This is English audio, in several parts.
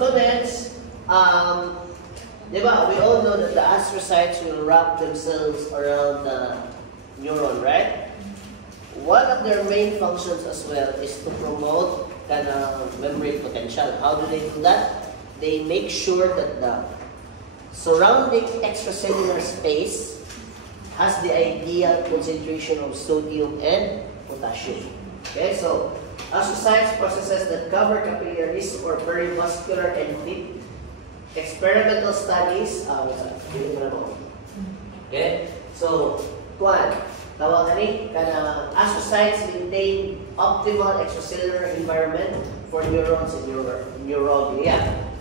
students, we all know that the astrocytes will wrap themselves around the neuron, right? One of their main functions as well is to promote kind of membrane potential. How do they do that? They make sure that the surrounding extracellular space has the ideal concentration of sodium and potassium. Okay, so astrocytes processes that cover capillaries or perivascular and deep. Experimental studies, okay, so one, tawag ani kana astrocytes maintain optimal extracellular environment for neurons in neurology.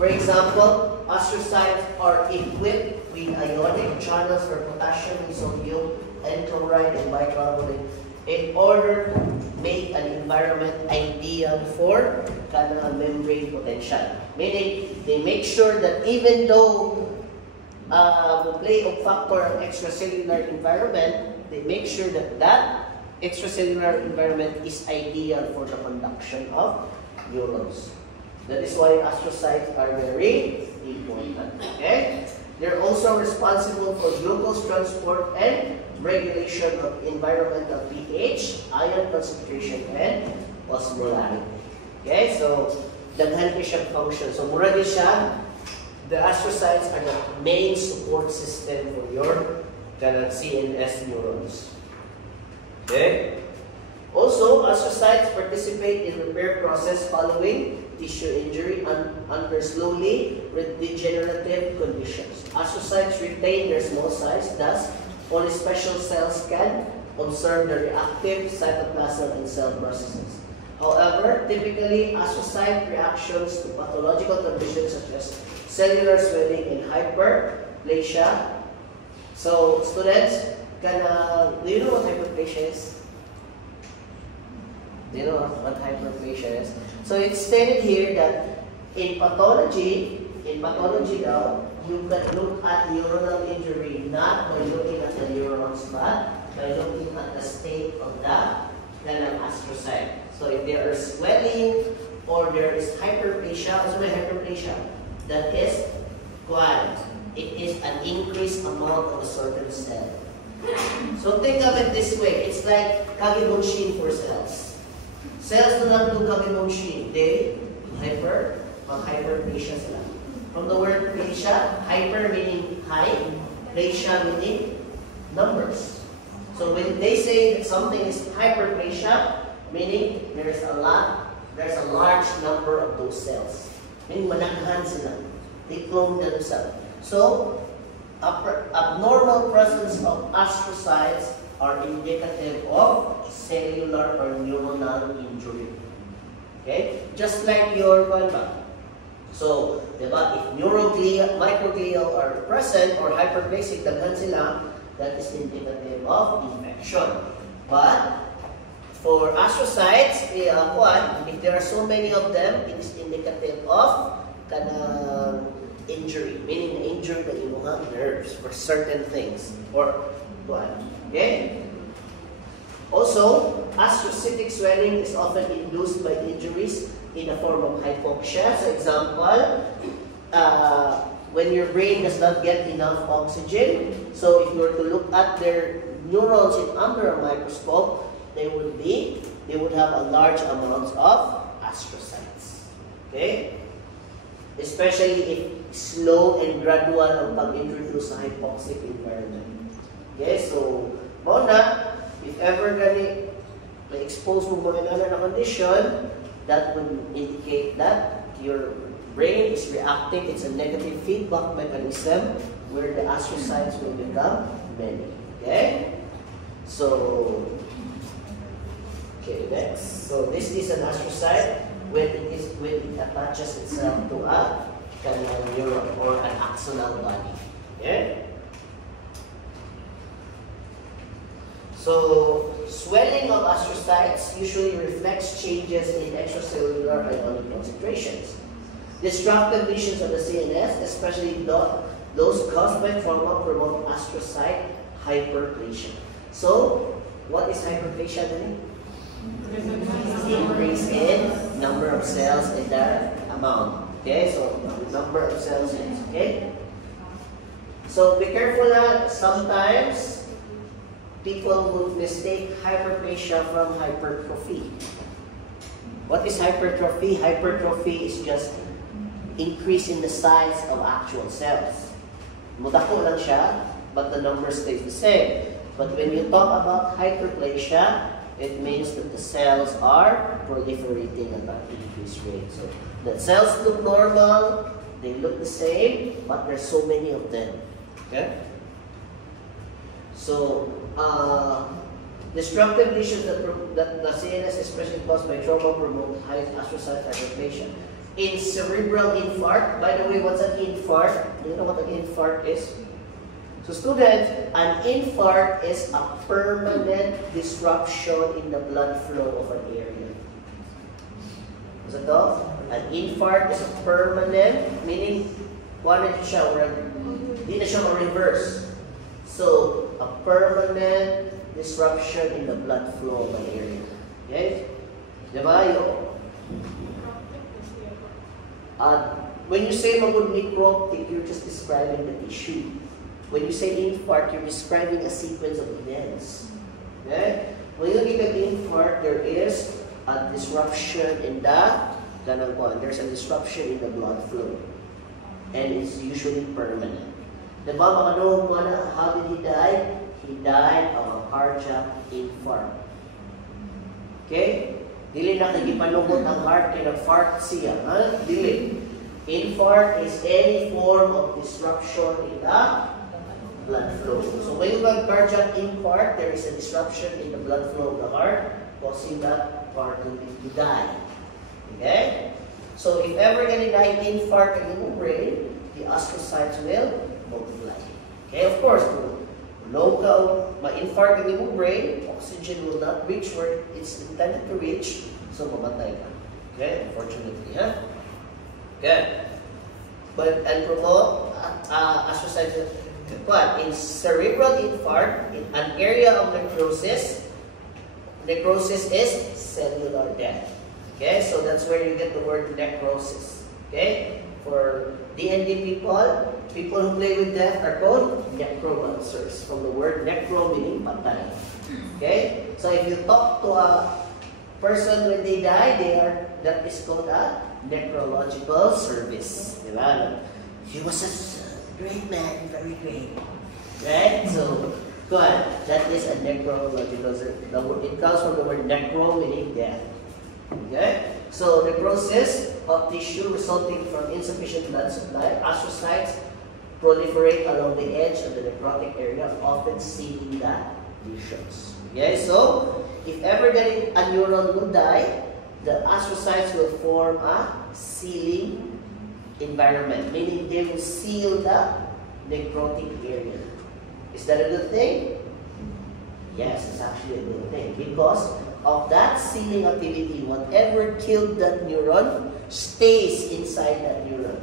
For example, astrocytes are equipped with ionic channels for potassium and sodium and chloride and bicarbonate in order to make an environment ideal for kana membrane potential. Meaning, they make sure that even though play a factor of extracellular environment, they make sure that that extracellular environment is ideal for the conduction of neurons. That is why astrocytes are very important. Okay? They're also responsible for glucose transport and regulation of environmental pH, ion concentration, and osmolarity. Okay? So, daghan pa siyang function. So, mura din siya, the astrocytes are the main support system for your CNS neurons. Okay? Also, astrocytes participate in repair process following tissue injury under slowly degenerative conditions. Astrocytes retain their small size, thus only special cells can observe the reactive cytoplasm and cell processes. However, typically, astrocyte reactions to pathological conditions such as cellular swelling and hyperplasia. So, students, do you know what hyperplasia is? Do you know what hyperplasia is? So, it's stated here that in pathology now, you can look at neuronal injury not by looking at the neurons, but by looking at the state of the astrocyte. So if there is swelling or there is hyperplasia, also may hyperplasia, that is quad. It is an increased amount of a certain cell. So think of it this way, it's like Kagibonshin for cells. Cells do not do Kagibonshin, they hyperplasia sila. From the word plasia, hyper meaning high, plasia meaning numbers. So when they say that something is hyperplasia, meaning there's a large number of those cells. Meaning managhan sila. They clone themselves. So, abnormal presence of astrocytes are indicative of cellular or neuronal injury. Okay? Just like your so, diba, if microglial are present or hyperplasic, daghan sila, that is indicative of infection. But for astrocytes, if there are so many of them, it is indicative of injury, meaning injury that you have nerves for certain things. Okay? Also, astrocytic swelling is often induced by injuries in the form of hypoxia. For example, when your brain does not get enough oxygen, so if you were to look at their neurons under a microscope, they would have a large amount of astrocytes. Okay? Especially if slow and gradual ang pag-introduce sa hypoxic environment. Okay? So, if ever na-expose mo mga na condition, that would indicate that your brain is reacting. It's a negative feedback mechanism where the astrocytes will become many. Okay? So, okay, next. So, this is an astrocyte when it attaches itself to a neuron or an axonal body. Okay? So, swelling of astrocytes usually reflects changes in extracellular ionic concentrations. Destructive lesions of the CNS, especially those caused by trauma, promote astrocyte hyperplasia. So, what is hyperplasia then? Increase in number of cells in their amount. Okay, so the number of cell sites. Okay? So be careful na sometimes people would mistake hyperplasia from hypertrophy. What is hypertrophy? Hypertrophy is just increase in the size of actual cells. Mudako lang siya, but the number stays the same. But when you talk about hyperplasia, it means that the cells are proliferating at an increased rate. So the cells look normal, they look the same, but there's so many of them. Okay? So, destructive lesions that the CNS expression caused by trauma promote high astrocyte hyperplasia. In cerebral infarct, by the way, what's an infarct? Do you know what an infarct is? So students, an infarct is a permanent disruption in the blood flow of an area. What's it called? An infarct is a permanent, meaning, hindi na siya ma-reverse. So, a permanent disruption in the blood flow of an area. Okay? Diba? When you say magud necroptic, you're just describing the tissue. When you say infarct, you're describing a sequence of events. Okay? When you get an infarct, there is a disruption in there's a disruption in the blood flow. And it's usually permanent. Diba, how did he die? He died of a cardiac infarct. Okay? Dili na kagipanungot ang heart kaya nag-fart siya. Dili. Infarct is any form of disruption in the blood flow. So when you have cardiac infarct, there is a disruption in the blood flow of the heart, causing that heart to die. Okay? So if ever gonna die infarct in your brain, the astrocytes will multiply. Okay, of course, local ma-infarct in your brain, oxygen will not reach where it's intended to reach, so mamatay ka. Okay, unfortunately, huh? Okay. But and promote astrocytes. But in cerebral infarct, in an area of necrosis is cellular death. Okay, so that's where you get the word necrosis. Okay, for D&D people who play with death are called necromancers, from the word necro meaning patay. Okay, so if you talk to a person when they die, that is called a necrological service. Diba? He was a great man, very great. Right? So, good. That is a necrological service. It comes from the word necro meaning death. Okay? So, necrosis of tissue resulting from insufficient blood supply, astrocytes proliferate along the edge of the necrotic area, often sealing the lesions. Okay? So, if ever a neuron will die, the astrocytes will form a sealing environment, meaning they will seal the necrotic area. Is that a good thing? Yes, it's actually a good thing, because of that sealing activity, whatever killed that neuron stays inside that neuron.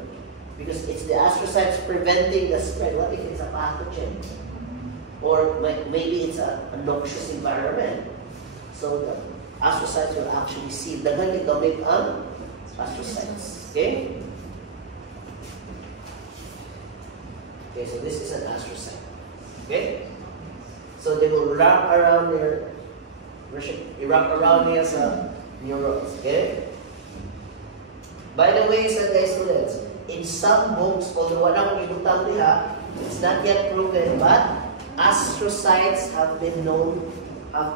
Because it's the astrocytes preventing the spread. What if it's a pathogen? Or maybe it's a noxious environment. So the astrocytes will actually seal. Daghan gamit ang astrocytes. Okay? Okay, so this is an astrocyte. Okay? So they will wrap around here sa neurons. Okay? By the way, students, in some books, although wala kong ibutang diha, it's not yet proven, but astrocytes have been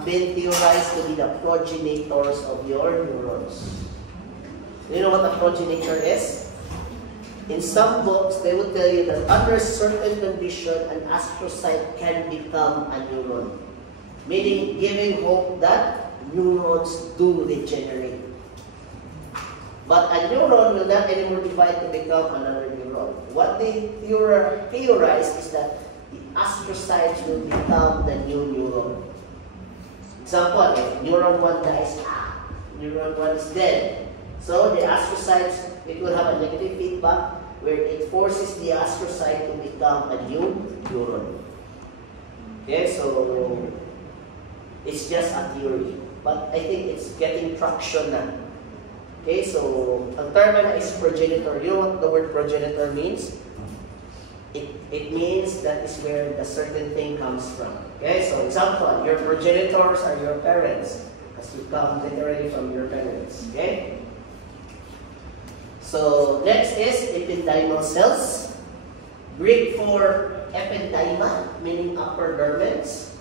theorized to be the progenitors of your neurons. Do you know what a progenitor is? In some books, they will tell you that under a certain condition, an astrocyte can become a neuron. Meaning, giving hope that neurons do regenerate. But a neuron will not anymore divide to become another neuron. What they theorize is that the astrocytes will become the new neuron. Example, if neuron 1 dies, neuron 1 is dead. So the astrocytes, it will have a negative feedback where it forces the astrocyte to become a new neuron. Okay, so it's just a theory. But I think it's getting traction now. Okay, so ang term na is progenitor. You know what the word progenitor means? It means that is where the certain thing comes from. Okay, so example, your progenitors are your parents, as you come literally from your parents. Okay. So next is ependymal cells. Greek for ependyma, meaning upper garments.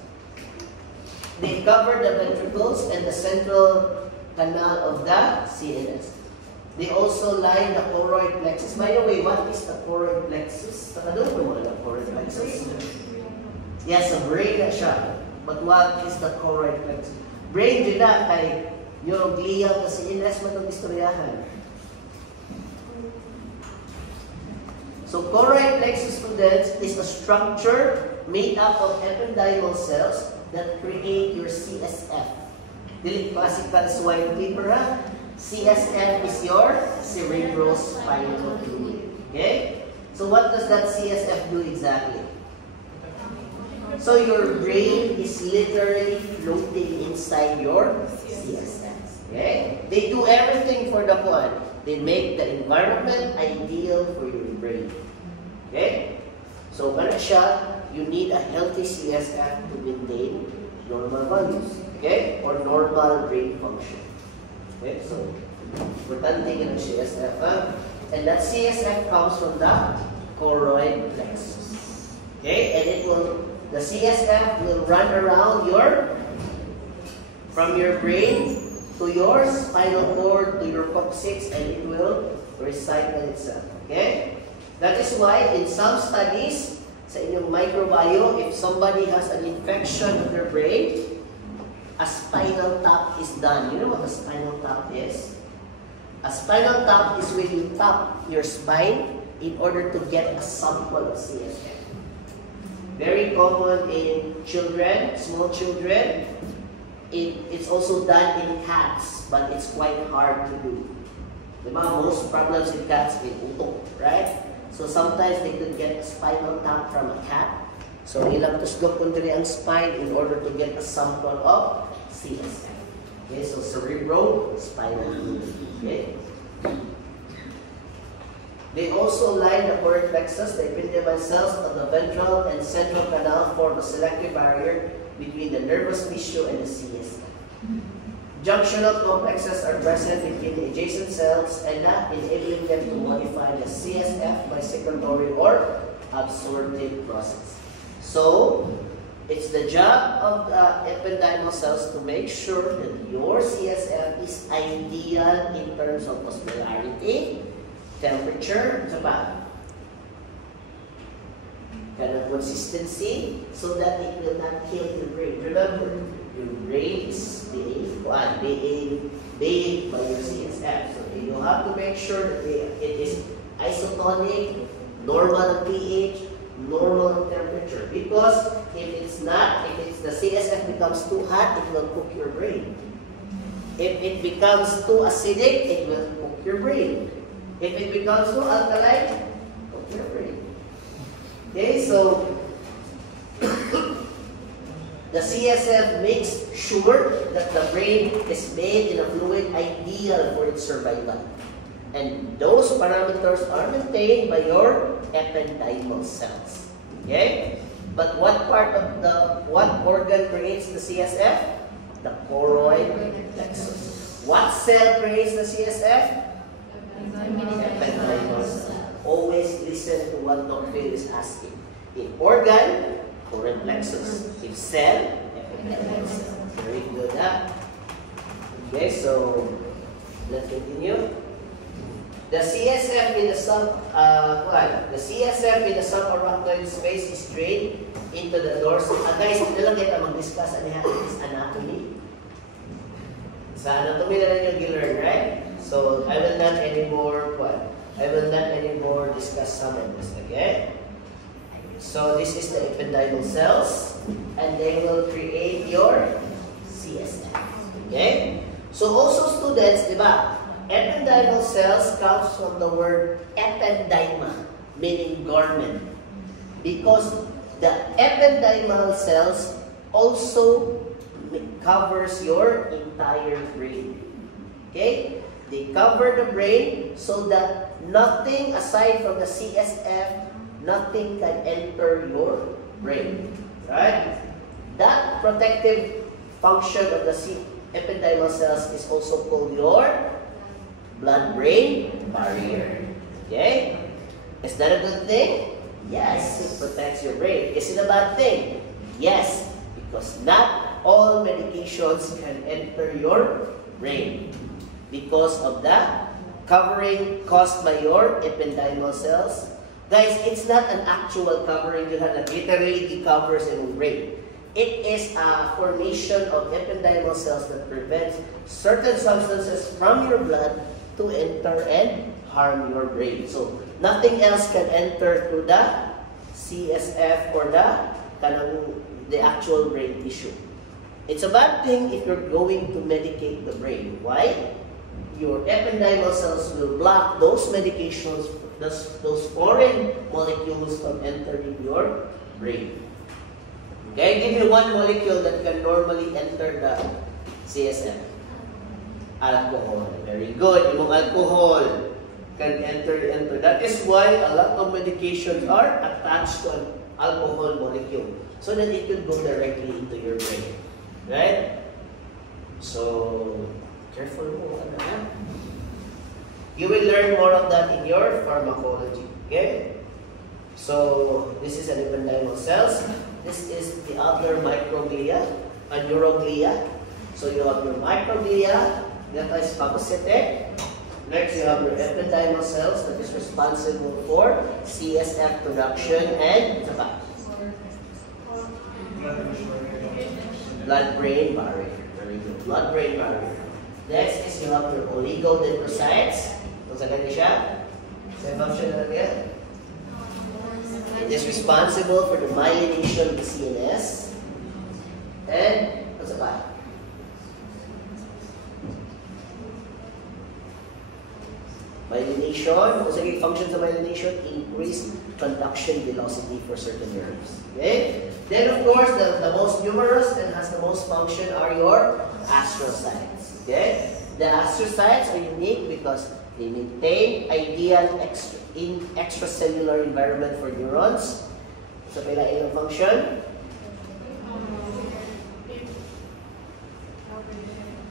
They cover the ventricles and the central canal of the CNS. They also line the choroid plexus. By the way, what is the choroid plexus? Takadong mo mga choroid plexus? Yes, a brain na siya. But what is the choroid plexus? Brain din na kay yung glial na CNS mo itong istoryahan. So choroid plexus, students, is a structure made up of ependymal cells that create your CSF. Dili classical swine paper, ha? CSF is your cerebrospinal fluid. Okay? So what does that CSF do exactly? So your brain is literally floating inside your CSF. Okay? They do everything for the one. They make the environment ideal for your brain. Okay? So kana siya, you need a healthy CSF to maintain normal values. Okay? Or normal brain function. Okay? So, importante yung CSF. And that CSF comes from the choroid plexus. Okay? And the CSF will run around from your brain to your spinal cord, to your coccyx, and it will recycle itself. Okay? That is why in some studies, sa inyong microbiome, if somebody has an infection of their brain, a spinal tap is done. You know what a spinal tap is? A spinal tap is when you tap your spine in order to get a sample of CSF. Very common in children, small children. It's also done in cats, but it's quite hard to do. Diba? Most problems in cats with utok, right? So sometimes they could get a spinal tap from a cat. So ilang tuslok kundi ang spine in order to get a sample of CSF. Okay, so cerebrospinal fluid. Okay. They also line the choroid plexus, the ependymal cells of the ventral and central canal form a selective barrier between the nervous tissue and the CSF. Junctional complexes are present between the adjacent cells and that enabling them to modify the CSF by secretory or absorptive process. So, it's the job of the ependymal cells to make sure that your CSF is ideal in terms of osmolarity, temperature, kind of consistency, so that it will not kill your brain. Remember, your brain is being by your CSF. So you have to make sure that it is isotonic, normal pH, normal temperature. Because if it's not, if the CSF becomes too hot, it will cook your brain. If it becomes too acidic, it will cook your brain. If it becomes too alkaline, cook your brain. Okay, so the CSF makes sure that the brain is made in a fluid ideal for its survival. And those parameters are maintained by your ependymal cells. Okay? But what organ creates the CSF? The choroid plexus. What cell creates the CSF? Ependymal cell. Always listen to what Dr. Phil is asking. In organ, choroid plexus. If cell, ependymal cell. Very good, huh? Okay, so let's continue. The CSF in the subarachnoid space is drained into the dorsal. Guys, hindi lang kita mag-discuss this anatomy. Sa anatomy na lang yung gilearn, right? So I will not anymore discuss some of this again. So this is the ependymal cells, and they will create your CSF. Okay? So also students, di ba? Ependymal cells comes from the word ependyma, meaning garment. Because the ependymal cells also covers your entire brain. Okay? They cover the brain so that nothing aside from the CSF, nothing can enter your brain. Right? That protective function of the ependymal cells is also called your blood-brain barrier. Okay? Is that a good thing? Yes, it protects your brain. Is it a bad thing? Yes, because not all medications can enter your brain because of the covering caused by your ependymal cells. Guys, it's not an actual covering you have that literally covers your brain. It is a formation of ependymal cells that prevents certain substances from your blood to enter and harm your brain. So, nothing else can enter through the CSF or the actual brain tissue. It's a bad thing if you're going to medicate the brain. Why? Your ependymal cells will block those medications, those foreign molecules from entering your brain. Okay, give me one molecule that can normally enter the CSF. Alcohol. Very good. Yung alcohol can enter. That is why a lot of medications are attached to an alcohol molecule so that it will go directly into your brain. Right? So, careful mo. You will learn more of that in your pharmacology. Okay? So, this is an ependymal cells. This is the other microglia, a neuroglia. So, you have your microglia, that is phagocytic. Next, you have your ependymal cells that is responsible for CSF production and blood-brain barrier. Very good. Blood-brain barrier. Next is you have your oligodendrocytes. Kung saan ganyan siya? Sa function na yan. It is responsible for the myelination of the CNS. And, what's the pa? Myelination. Kung saan function sa myelination? Increased conduction velocity for certain nerves. Okay? Then, of course, the most numerous and has the most function are your astrocytes. Okay? The astrocytes are unique because they maintain ideal extracellular environment for neurons. So, pala ilang function?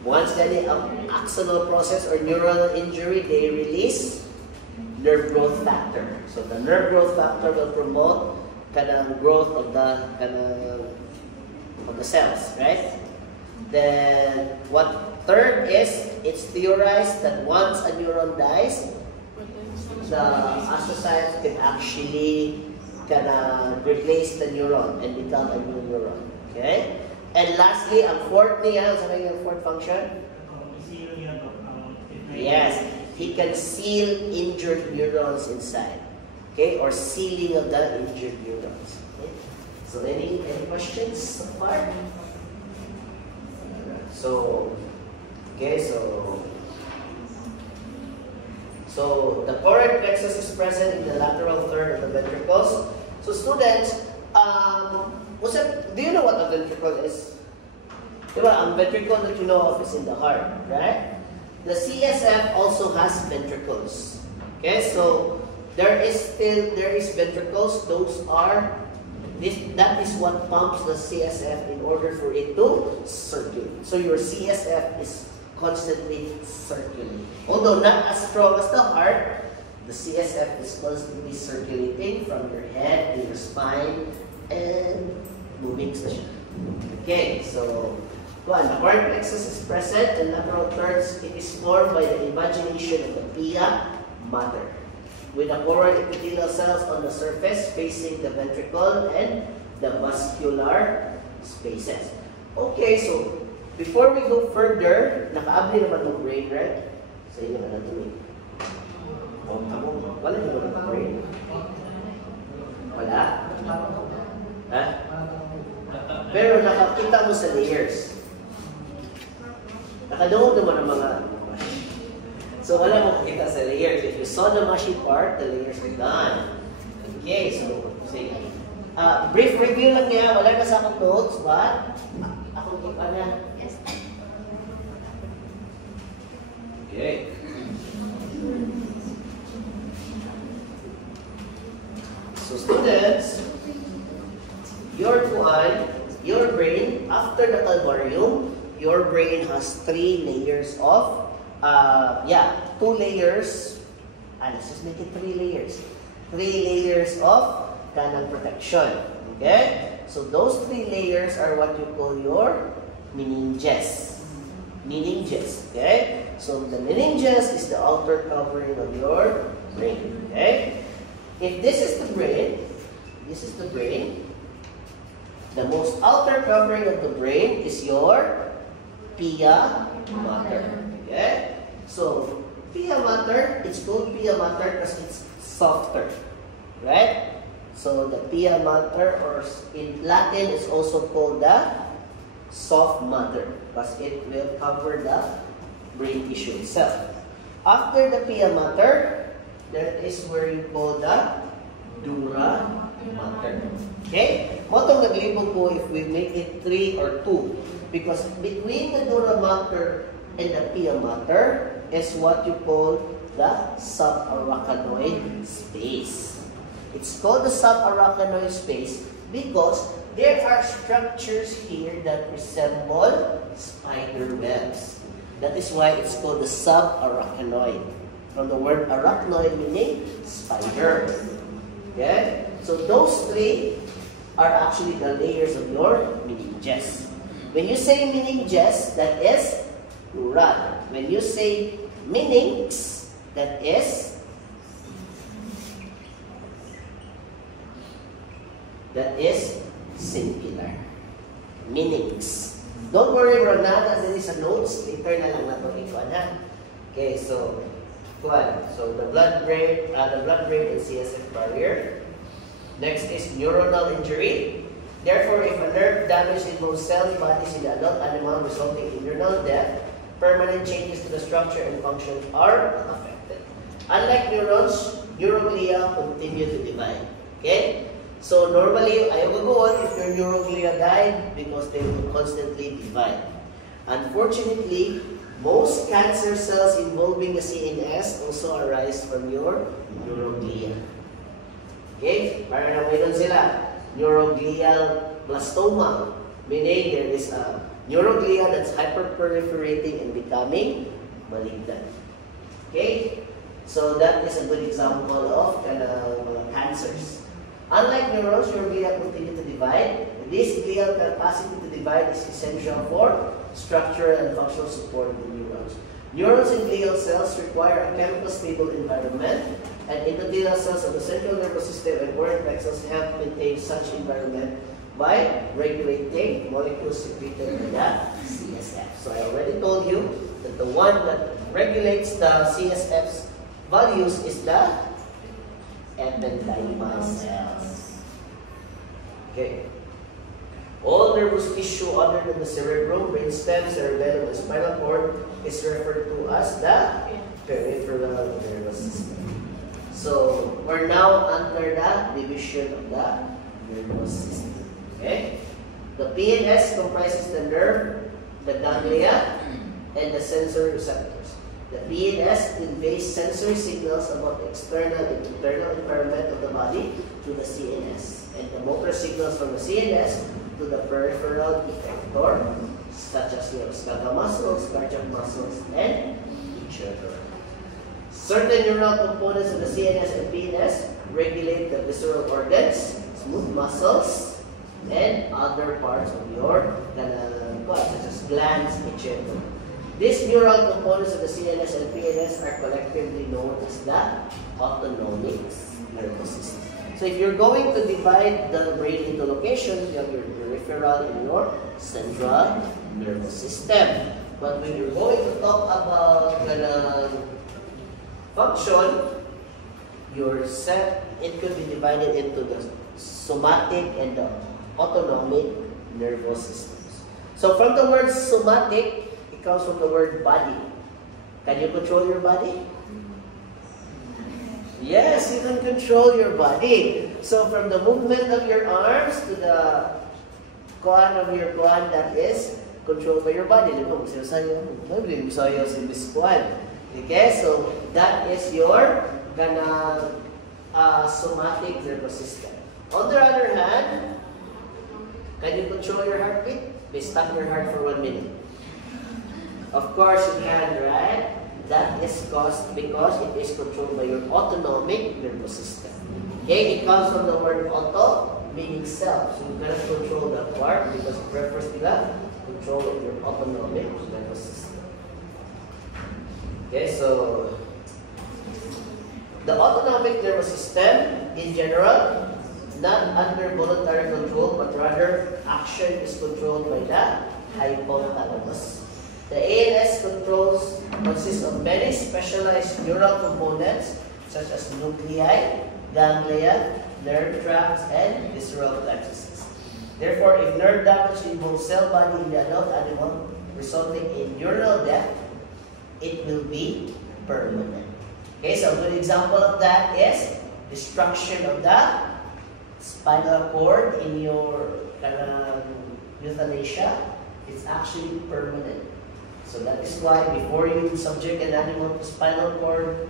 Once they axonal process or neural injury, they release nerve growth factor. So, the nerve growth factor will promote growth of the cells, right? Then, third is, it's theorized that once a neuron dies, the astrocytes can actually replace the neuron and become a new neuron. Okay? And lastly, ang fourth niya, ano sabi yung fourth function? Yes, he can seal injured neurons inside. Okay? Or sealing of the injured neurons. Okay? So, any questions so far? So, okay, so the choroid plexus is present in the lateral third of the ventricles. So students, do you know what a ventricle is? Diba, ang ventricle that you know of is in the heart, right? The CSF also has ventricles. Okay, so there is ventricles. That is what pumps the CSF in order for it to circulate. So your CSF is constantly circulating. Although not as strong as the heart, the CSF is constantly circulating from your head to your spine and moving siya. Okay, so the choroid plexus is present in lateral thirds. It is formed by the invagination of the pia mater, with the choroid epithelial cells on the surface facing the ventricle and the vascular spaces. Okay, so before we go further, nakaabli naman ng brain, right? Sa inyo anatomy. Wala naman ng brain. Wala? Ha? Pero nakakita mo sa layers. Nakadungog naman ang mga so, wala mo kita sa layers. If you saw the mushy part, the layers are gone. Okay, so, sige. Brief review lang niya. Wala na sa akong notes, but akong ipa na. Okay. So students, your brain, after the calvarium, your brain has 3 layers of, 2 layers, let's just make it 3 layers. 3 layers of canal protection. Okay? So those 3 layers are what you call your meninges. Meninges. Okay? So the meninges is the outer covering of your brain. Okay? If this is the brain, the most outer covering of the brain is your pia mater. Okay? So, pia mater, it's called pia mater because it's softer. Right? So, the pia mater, or in Latin, is also called the soft matter because it will cover the brain tissue itself. After the pia mater, that is where you call the dura mater. Okay? Motong naglibog po if we make it 3 or 2. Because between the dura mater and the pia mater is what you call the subarachnoid space. It's called the subarachnoid space because there are structures here that resemble spider webs. That is why it's called the subarachnoid. From the word arachnoid meaning spider. Okay? So those 3 are actually the layers of your meninges. When you say meninges, that is plural. When you say meninx, that is singular. Meninx. Don't worry, Ronada, there is a notes. Later na lang nato ikuan ha. Okay, so so the blood-brain and CSF barrier. Next is neuronal injury. Therefore, if a nerve damage involves cell bodies in the adult animal resulting in neuronal death, permanent changes to the structure and function are affected. Unlike neurons, neuroglia continue to divide. Okay? So normally, ayaw gagawin if your neuroglia died because they will constantly divide. Unfortunately, most cancer cells involving the CNS also arise from your neuroglia. Okay? Para na mayroon sila. Neuroglial blastoma. Meaning there is a neuroglia that's hyperproliferating and becoming malignant. Okay? So that is a good example of cancers. Unlike neurons, neuroglia continue to divide. This glial capacity to divide is essential for structural and functional support of the neurons. Neurons and glial cells require a chemical stable environment, and endothelial cells of the central nervous system and cortexes help maintain such environment by regulating molecules secreted in the CSF. So I already told you that the one that regulates the CSF's values is the ependymal cells. Okay. All nervous tissue other than the cerebrum, brainstem, cerebellum, and spinal cord is referred to as the peripheral nervous system. So we're now under the division of the nervous system. Okay? The PNS comprises the nerve, the ganglia, and the sensory receptors. The PNS conveys sensory signals about the external and internal environment of the body to the CNS, and the motor signals from the CNS to the peripheral effector, such as your skeletal muscles, cardiac muscles, and each other. Certain neural components of the CNS and PNS regulate the visceral organs, smooth muscles, and other parts of your such as glands, etc. These neural components of the CNS and PNS are collectively known as the autonomic nervous system. So if you're going to divide the brain into locations, you have your peripheral and your central nervous system. But when you're going to talk about function, it could be divided into the somatic and the autonomic nervous systems. So from the word somatic, it comes from the word body. Can you control your body? Yes, you can control your body. So from the movement of your arms to the that is controlled by your body. Okay, so that is your somatic nervous system. On the other hand, can you control your heartbeat? They stop your heart for 1 minute. Of course you can, right? That is caused because it is controlled by your autonomic nervous system. Okay, it comes from the word auto, meaning self. So you cannot control that part because it refers to that control of your autonomic nervous system. Okay, so the autonomic nervous system in general, not under voluntary control, but rather action is controlled by the hypothalamus. The ANS consists of many specialized neural components such as nuclei, ganglia, nerve tracts, and visceral plexuses. Therefore, if nerve damage involves cell body in the adult animal resulting in neuronal death, it will be permanent. Okay, so a good example of that is destruction of the spinal cord in your euthanasia. It's actually permanent. So that is why before you subject an animal to spinal cord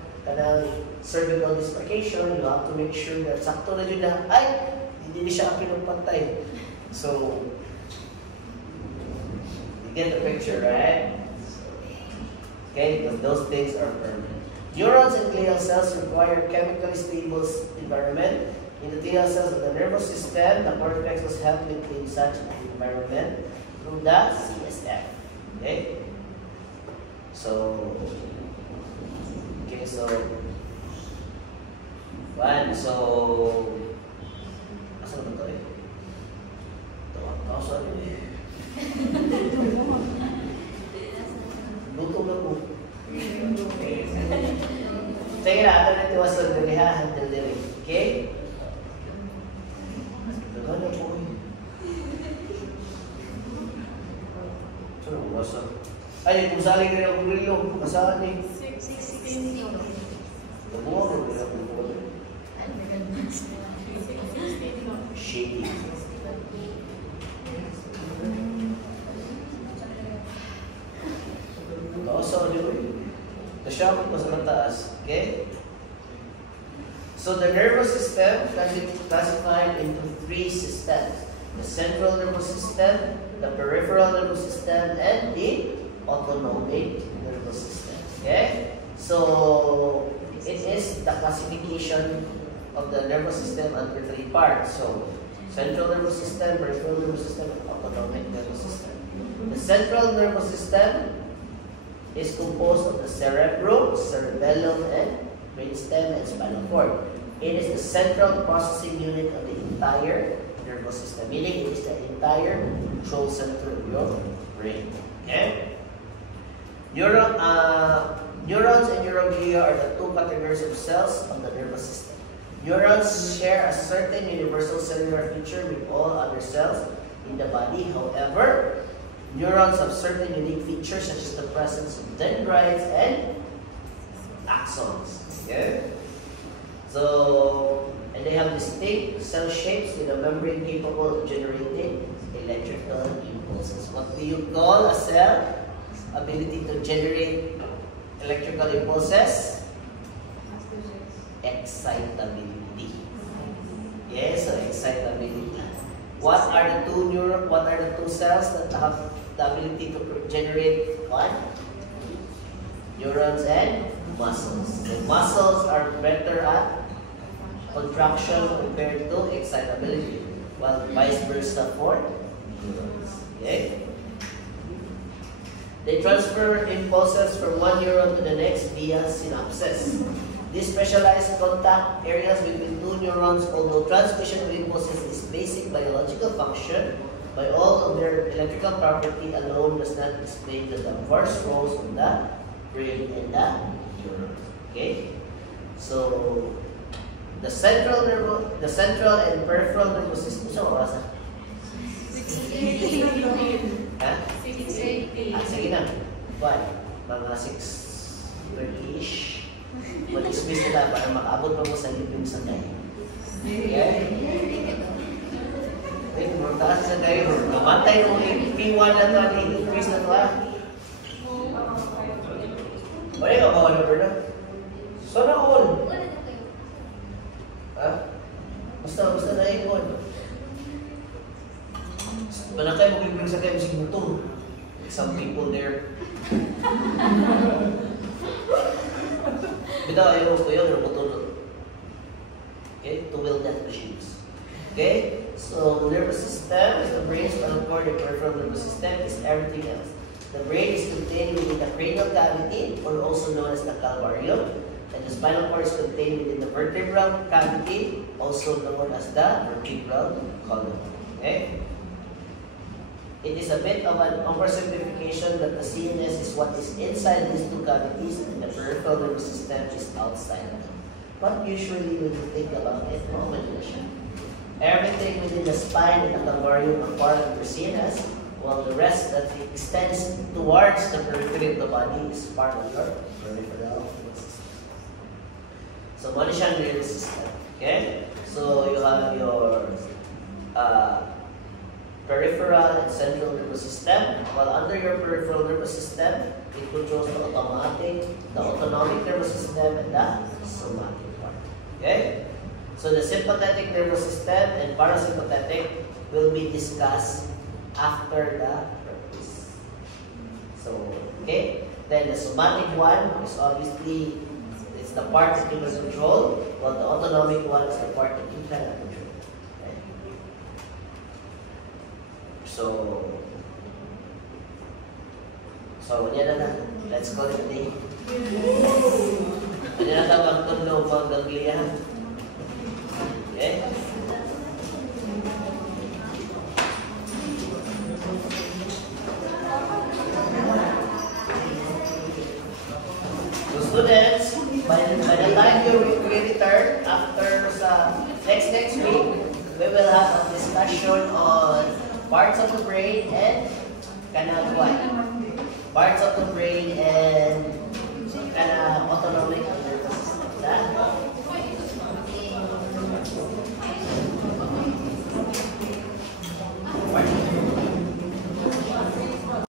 cervical dislocation, you have to make sure that sakto na yun na, ay, hindi siya pinupantay. So, you get the picture, right? Okay, because those things are permanent. Neurons and glial cells require chemically stable environment. In the glial cells of the nervous system, the cortex was helped maintain such an environment through the CSF. Okay? So, one, so, asan ba ito eh? Tawa eh. Luto na po. Sige na, ito na tiwasan dali ha, handle dali. Okay? Dagan na po eh. Saan ang wasa? Ay, kung saling rin ang grillo, masaan eh. 16. Nabuha ko rin ang grillo. Shady. Taas ako dito. Nasyakot pa sa mataas. Okay? So the nervous system can be classified into 3 systems. The central nervous system, the peripheral nervous system, and the autonomic nervous system. Okay? So it is the classification of the nervous system under 3 parts. So central nervous system, peripheral nervous system, and autonomic nervous system. The central nervous system is composed of the cerebrum, cerebellum, and brainstem and spinal cord. It is the central processing unit of the entire nervous system, meaning it is the entire control center of your brain. Okay? Neurons and neuroglia are the 2 categories of cells of the nervous system. Neurons share a certain universal cellular feature with all other cells in the body. However, neurons have certain unique features such as the presence of dendrites and axons. Okay? So, and they have distinct cell shapes with a membrane capable of generating electrical impulses. What do you call a cell? Ability to generate electrical impulses? Excitability. Yes, so excitability. What are the 2 cells that have the ability to generate what? Neurons and muscles. The muscles are better at contraction compared to excitability, while vice versa for neurons. Okay? They transfer impulses from one neuron to the next via synapses. These specialized contact areas between 2 neurons, although transmission of impulses is basic biological function, by all of their electrical property alone does not explain the diverse roles of the brain and the neuron. Okay? So, the central and peripheral nervous system. Saan oras na? 6:18. Ha? 6:18. Sige na. Mga 6:30-ish. Mag-dismiss nila para makaabot pa mo sa living sa day. Okay? Okay, magtaas sa day. Namatay mo P1 na ito, i-increase na ito ha. Wala ka ba, Oliver na? Sana all. Basta na ikon. Manakay mo kibig sa kayo si Butong. Some people there. Bitaw ayaw ko yun, Butong. Okay, to build that machines. Okay, so nervous system is the brain, spinal cord, the peripheral nervous system is everything else. The brain is contained within the cranial cavity, or also known as the calvarium, and the spinal cord is contained within the vertebral cavity, also known as the vertebral column. Okay? It is a bit of an oversimplification that the CNS is what is inside these two cavities, and the peripheral nervous system is outside them. But usually, when you think about it, everything within the spine and the calvarium are part of the CNS, while the rest that extends towards the periphery of the body is part of your peripheral nervous system. So, one is your nervous system. Okay? So, you have your peripheral and central nervous system. While under your peripheral nervous system, it controls the automatic, the autonomic nervous system, and the somatic part. Okay? So, the sympathetic nervous system and parasympathetic will be discussed after the purpose. So, okay? Then the somatic one is obviously, it's the part that you can control, while the autonomic one is the part that you cannot control. Okay? So, yan na. Let's call it a day. Ano na tawag tunog mga ganglia? Okay? Students, by the time you return after sa next week, we will have a discussion on parts of the brain and kanagway. Parts of the brain and